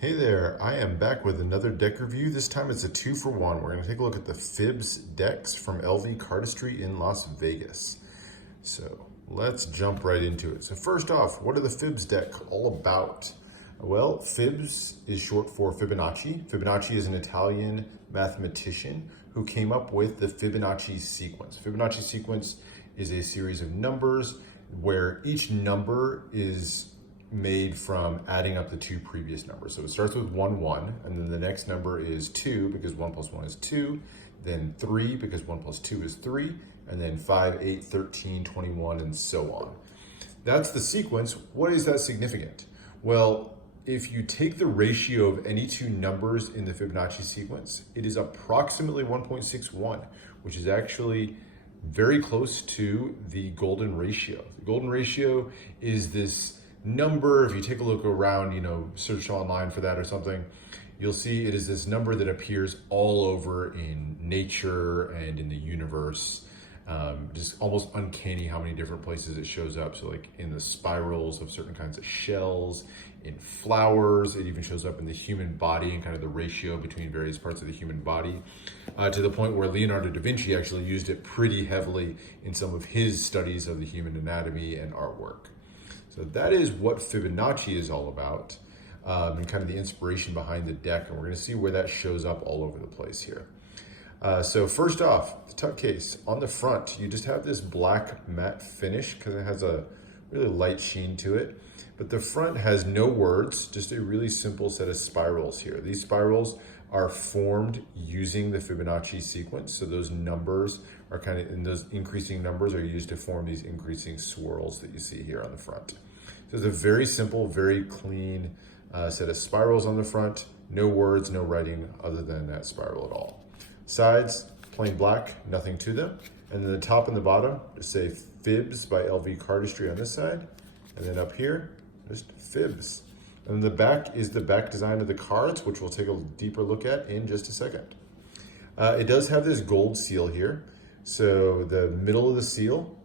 Hey there, I am back with another deck review. This time it's a 2-for-1. We're going to take a look at the Fibs decks from LV Cardistry in Las Vegas. So let's jump right into it. So first off, what are the Fibs deck all about? Well, Fibs is short for Fibonacci. Fibonacci is an Italian mathematician who came up with the Fibonacci sequence. Fibonacci sequence is a series of numbers where each number is made from adding up the two previous numbers. So it starts with 1, 1, and then the next number is 2 because 1 plus 1 is 2, then 3 because 1 plus 2 is 3, and then 5, 8, 13, 21, and so on. That's the sequence. What is that significant? Well, if you take the ratio of any two numbers in the Fibonacci sequence, it is approximately 1.61, which is actually very close to the golden ratio. The golden ratio is this number. If you take a look around, search online for that or something, you'll see it is this number that appears all over in nature and in the universe. Just almost uncanny how many different places it shows up. So like in the spirals of certain kinds of shells, in flowers, it even shows up in the human body and kind of the ratio between various parts of the human body, to the point where Leonardo da Vinci actually used it pretty heavily in some of his studies of the human anatomy and artwork. So that is what Fibonacci is all about, and kind of the inspiration behind the deck. And we're going to see where that shows up all over the place here. So first off, the tuck case. On the front, you just have this black matte finish because it has a really light sheen to it. But the front has no words, just a really simple set of spirals here. These spirals are formed using the Fibonacci sequence. So those numbers are and those increasing numbers are used to form these increasing swirls that you see here on the front. So it's a very simple, very clean set of spirals on the front. No words, no writing other than that spiral at all. Sides, plain black, nothing to them. And then the top and the bottom, just say Fibs by LV Cardistry on this side. And then up here, just Fibs. And the back is the back design of the cards, which we'll take a deeper look at in just a second. It does have this gold seal here. So the middle of the seal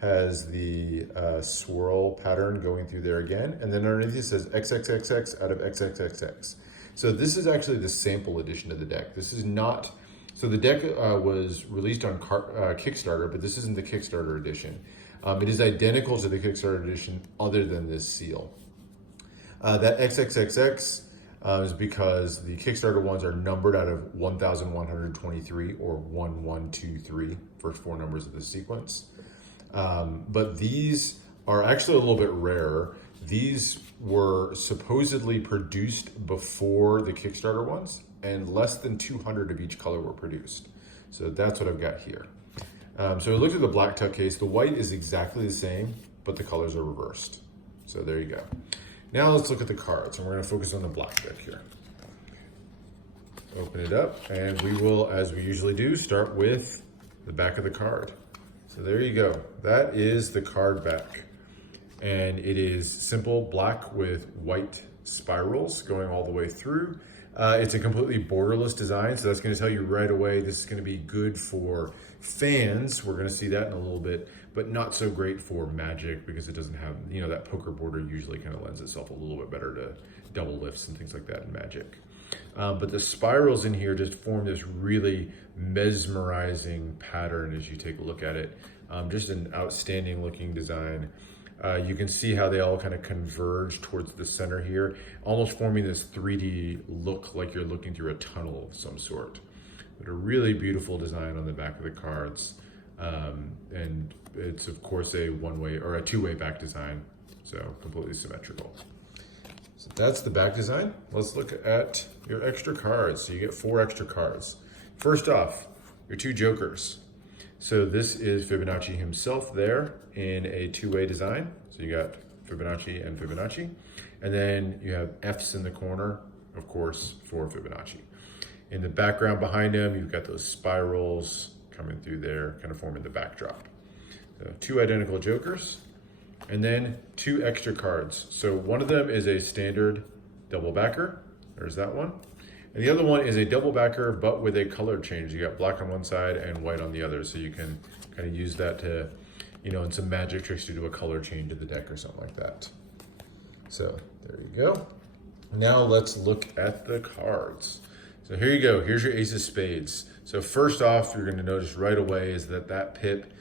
has the swirl pattern going through there again. And then underneath it says XXXX out of XXXX. So this is actually the sample edition of the deck. This is not, so the deck was released on Kickstarter, but this isn't the Kickstarter edition. It is identical to the Kickstarter edition other than this seal. That XXXX is because the Kickstarter ones are numbered out of 1,123 or 1123, first four numbers of the sequence. But these are actually a little bit rarer. These were supposedly produced before the Kickstarter ones, and less than 200 of each color were produced. So that's what I've got here. So I looked at the black tuck case. The white is exactly the same, but the colors are reversed. So there you go. Now let's look at the cards, and we're going to focus on the black deck here. Open it up, and we will, as we usually do, start with the back of the card. So there you go. That is the card back. And it is simple black with white spirals going all the way through. It's a completely borderless design, so that's going to tell you right away this is going to be good for fans. We're going to see that in a little bit, but not so great for Magic because it doesn't have, that poker border usually kind of lends itself a little bit better to double lifts and things like that in Magic. But the spirals in here just form this really mesmerizing pattern as you take a look at it. Just an outstanding looking design. You can see how they all kind of converge towards the center here, almost forming this 3D look like you're looking through a tunnel of some sort. But a really beautiful design on the back of the cards. And it's of course a one-way or a two-way back design, so completely symmetrical. So that's the back design. Let's look at your extra cards. So you get 4 extra cards. First off, your 2 jokers. So this is Fibonacci himself there in a two-way design. So you got Fibonacci and Fibonacci. And then you have F's in the corner, of course, for Fibonacci. In the background behind him, you've got those spirals coming through there, kind of forming the backdrop. So 2 identical jokers, and then 2 extra cards. So one of them is a standard double backer. There's that one. And the other one is a double backer, but with a color change. You got black on one side and white on the other. So you can kind of use that to, in some magic tricks to do a color change to the deck or something like that. So there you go. Now let's look at the cards. So here you go, here's your ace of spades. So first off, you're gonna notice right away is that pip,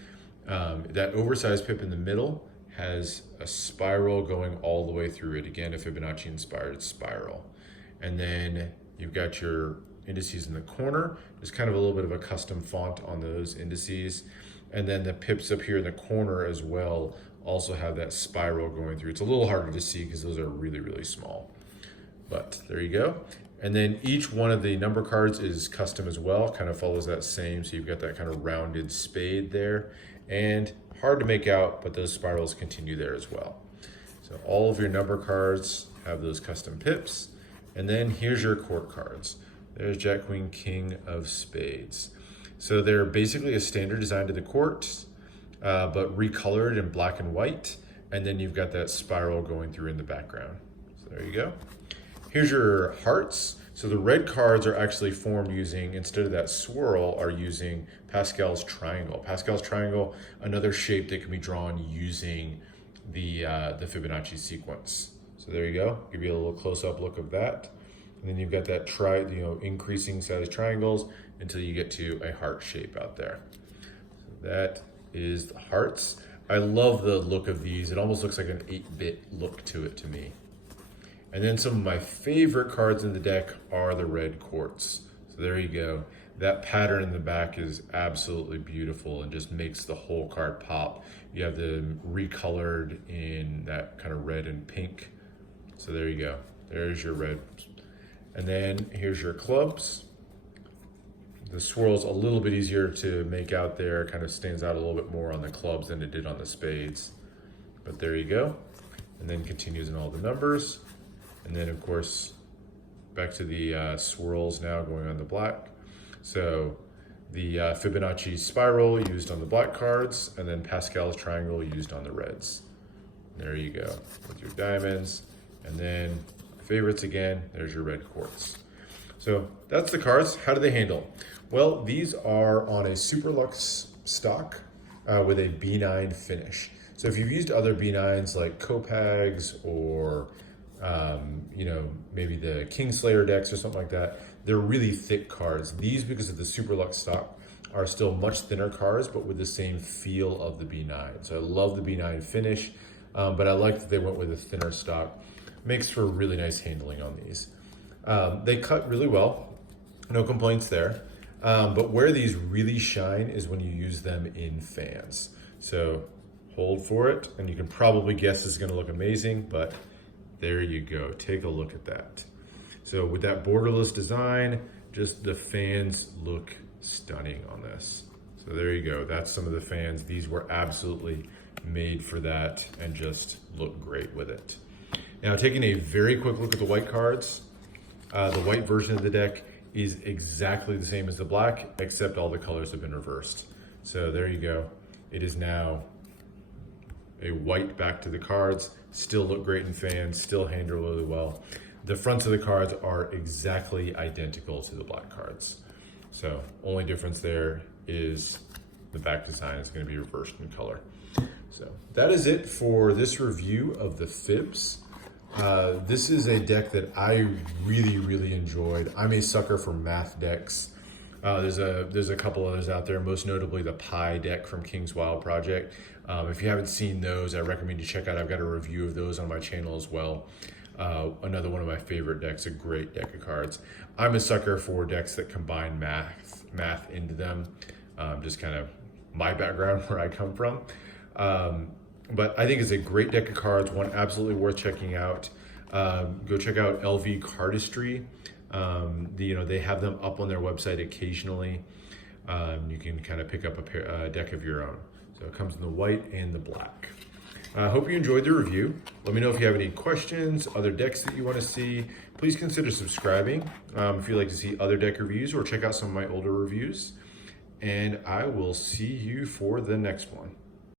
that oversized pip in the middle has a spiral going all the way through it. Again, a Fibonacci inspired spiral. And then you've got your indices in the corner. There's kind of a little bit of a custom font on those indices. And then the pips up here in the corner as well also have that spiral going through. It's a little harder to see because those are really, really small. But there you go. And then each one of the number cards is custom as well, kind of follows that same. So you've got that kind of rounded spade there. And hard to make out, but those spirals continue there as well. So all of your number cards have those custom pips. And then here's your court cards. There's Jack, Queen, King of Spades. So they're basically a standard design to the court, but recolored in black and white. And then you've got that spiral going through in the background. So there you go. Here's your hearts. So the red cards are actually formed using, instead of that swirl, are using Pascal's triangle. Pascal's triangle, another shape that can be drawn using the Fibonacci sequence. So there you go. Give you a little close-up look of that. And then you've got that increasing size triangles until you get to a heart shape out there. So that is the hearts. I love the look of these. It almost looks like an 8-bit look to it to me. And then some of my favorite cards in the deck are the red quartz. So there you go. That pattern in the back is absolutely beautiful and just makes the whole card pop. You have them recolored in that kind of red and pink. So there you go. There's your red. And then here's your clubs. The swirl's a little bit easier to make out there. Kind of stands out a little bit more on the clubs than it did on the spades. But there you go. And then continues in all the numbers. And then of course, back to the swirls now going on the black. So the Fibonacci spiral used on the black cards, and then Pascal's triangle used on the reds. There you go, with your diamonds. And then favorites again, there's your red quartz. So that's the cards. How do they handle? Well, these are on a Super Luxe stock with a B9 finish. So if you've used other B9s like Copags or maybe the Kingslayer decks or something like that, they're really thick cards. These, because of the Super Luxe stock, are still much thinner cards, but with the same feel of the B9. So I love the B9 finish, but I like that they went with a thinner stock. Makes for really nice handling on these. They cut really well, no complaints there. But where these really shine is when you use them in fans. So hold for it, and you can probably guess it's gonna look amazing, but there you go, take a look at that. So with that borderless design, just the fans look stunning on this. So there you go, that's some of the fans. These were absolutely made for that and just look great with it. Now taking a very quick look at the white cards, the white version of the deck is exactly the same as the black, except all the colors have been reversed. So there you go, it is now a white back to the cards, still look great in fans, still handle really well. The fronts of the cards are exactly identical to the black cards. So only difference there is the back design is going to be reversed in color. So that is it for this review of the Fibs. This is a deck that I really, really enjoyed. I'm a sucker for math decks. There's a couple others out there, most notably the Pi deck from King's Wild Project. If you haven't seen those, I recommend you check out. I've got a review of those on my channel as well. Another one of my favorite decks, a great deck of cards. I'm a sucker for decks that combine math into them. Just kind of my background, where I come from. But I think it's a great deck of cards, one absolutely worth checking out. Go check out LV Cardistry. They have them up on their website occasionally. You can kind of pick up a deck of your own. So it comes in the white and the black. I hope you enjoyed the review. Let me know if you have any questions, other decks that you want to see. Please consider subscribing if you'd like to see other deck reviews, or check out some of my older reviews. And I will see you for the next one.